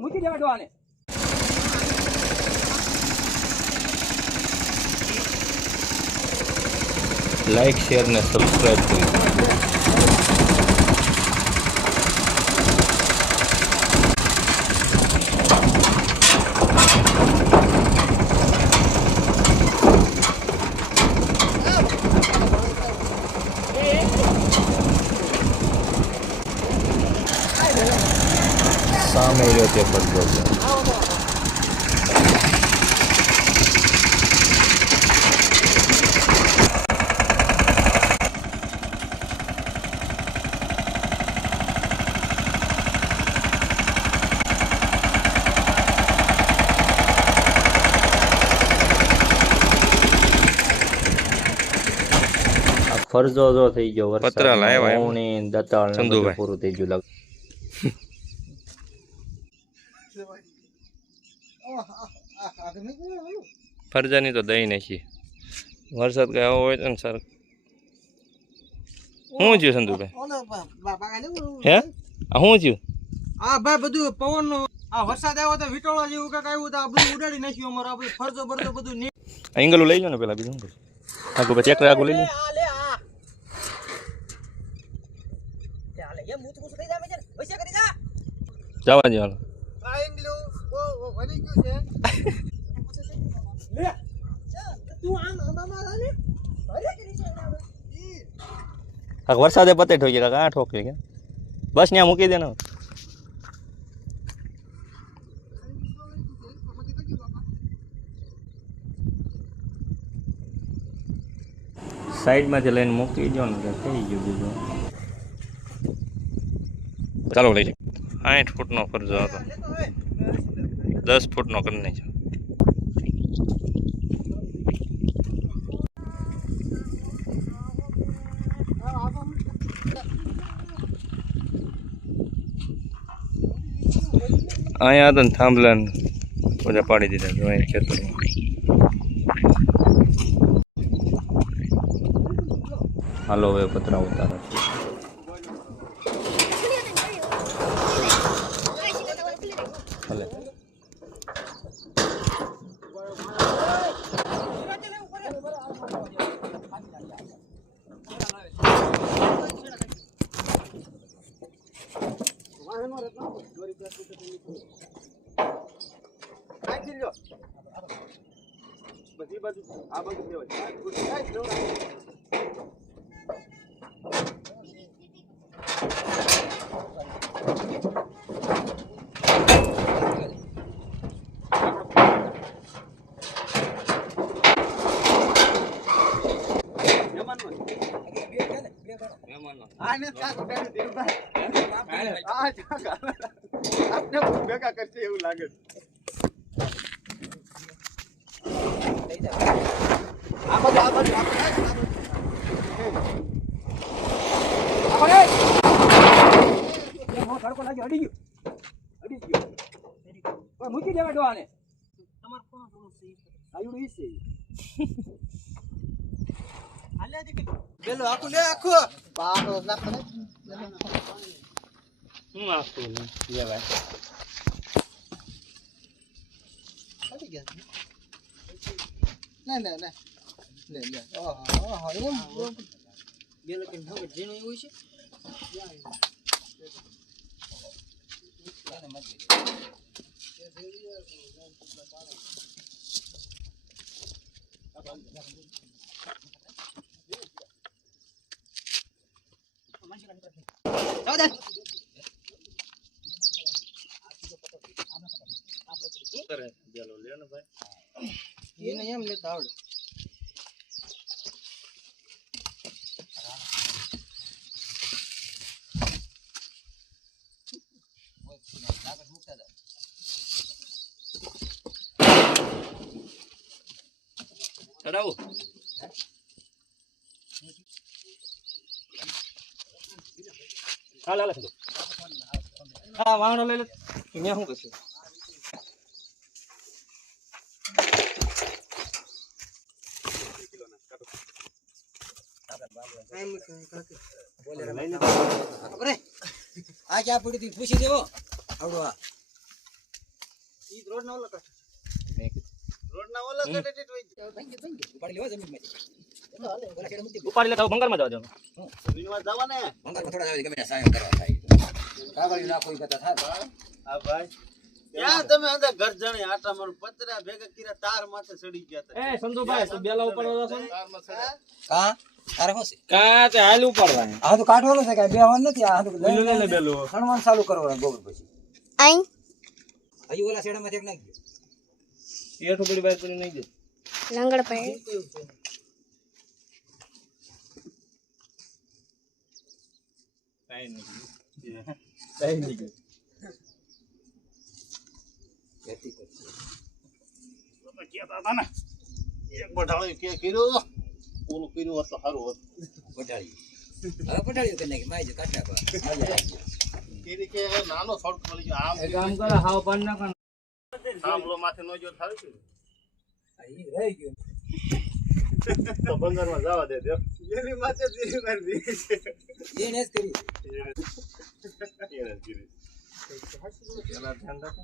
મૂકી દેવા ડોહાને લાઈક શેર ને સબસ્ક્રાઈબ કરી. સામે રહ્યો તે પડતો ફરજો જો થઈ ગયો વરસાદ. પતરા લાવ્યા. પૂરું થઈ ગયું લાગ. ફરજાની તો દઈ નાખી. વરસાદ કઈ હોય તો ને સર. શું થયું સંતુભાઈ? હે? શું થયું? આ ભાઈ બધું પવન નો આ વરસાદ આવ્યો તો વિટોળો જેવું કંઈક આવ્યું તો આ બધું ઉડાડી નાખ્યું અમારું. આ બધું ફરજો બરજો બધું ની- એંગલું લઈ લો ને પેલા બીજું આગળ પછી ટ્રેક્ટર આગળ લઈ લો. જવા દે હાલો. વરસાદે પતે ઠોકી કાકા, આ ઠોકી કે. બસ ત્યાં મૂકી દે ને. સાઈડમાંથી લઈને મૂકી દો ને થઈ ગયું બીજું. ચાલો, લઈ લે. આઠ ફૂટનો ફરજો હતો. દસ ફૂટનો કરી નાખ્યો. અહીંયા હતા ને થાંભલા બધા પાડી દીધા તો અહીં ખેતરમાં. હાલો, હવે પતરા ઉતારો. ભલે નાખી દો બધી બાજુ આ બાજુ લેવાય આને ક્યાં ઉડાડી દેવું ભાઈ આ ક્યાં આપને ભેગા કરશે એવું લાગે મૂકી દેવા ડોહાને. તમાર કોણ આયુડ છે હાલે છે. બેલો આખું લે આખું. બાર નાખ ને. શું નાસ્તો લે ભાઈ પડી ગયા ના ના ના લે લે ઓહો ઓહો એમ બેલો કે ભાગ જીણું એવું છે જાઓ ભાઈ. એને એમ લેતા આવડે. ચડાવું. હાલ હાલ હા વાહણો લઈ લે. અહીંયા શું કરશે કાંઈ મૂક્યું નહીં, કાંઈ. લઈને અરે આ ક્યાં પડી હતી પૂછી દેવો. આવડો આ. રોડ ના ઓલા. મેં કીધું. રોડ ના ઓલા જાય. ઉપાડી લેવા મૂકી દે. ઉપાડી લેતા ભંગારમાં જવા દેવાનું વિનવા જવા ને ભંગારમાં થોડા જાવે ગમે ત્યાં કરવા થાય. કાગળિયું નાખો ઈ કરતા થાય. હા ભાઈ. ત્યાં તમે અંદર ઘર જાણે આટા મારું પતરા ભેગા કર્યા તાર માથે ચડી ગયા તા એ સંજુભાઈ તું બેલા ઉપાડવા જશો ને? કા તારે શું છે? કા તે હાલ ઉપાડવાની? આ તો કાઢવાનું છે કાંઈ બેહવાનું નથી આ તો લઈ લે બેલું. ખણવાનું ચાલુ કરવાનું ગોબર પછી. આઈ? હજી ઓલા શેડામાંથી એક નાખી દો. એઠું પડી બાય પડી નહીં દે. લંગડ પડે. કાઈ નહીં કાઈ નહીં ખેતી કરશે. એક બઢાળો કે કર્યો ઓલું કર્યું હોત તો સારું હોત. પટાળ્યું. હવે પટાળ્યું કરી નાખી માય છે કાઢ નાખો મજા આવી. કેરી કે નાનો સડક મળી ગયો. આમ કામ કરો હાવ પાડ નાખો ને. થાંભલો માથે નો જો થારું છે આ રહી ગયું. તો બંગારમાં જવા દે દે એની માથે દીરી મારી દીધી એને જ કર્યું એને જ કીધી. પેલા ધ્યાન રાખો.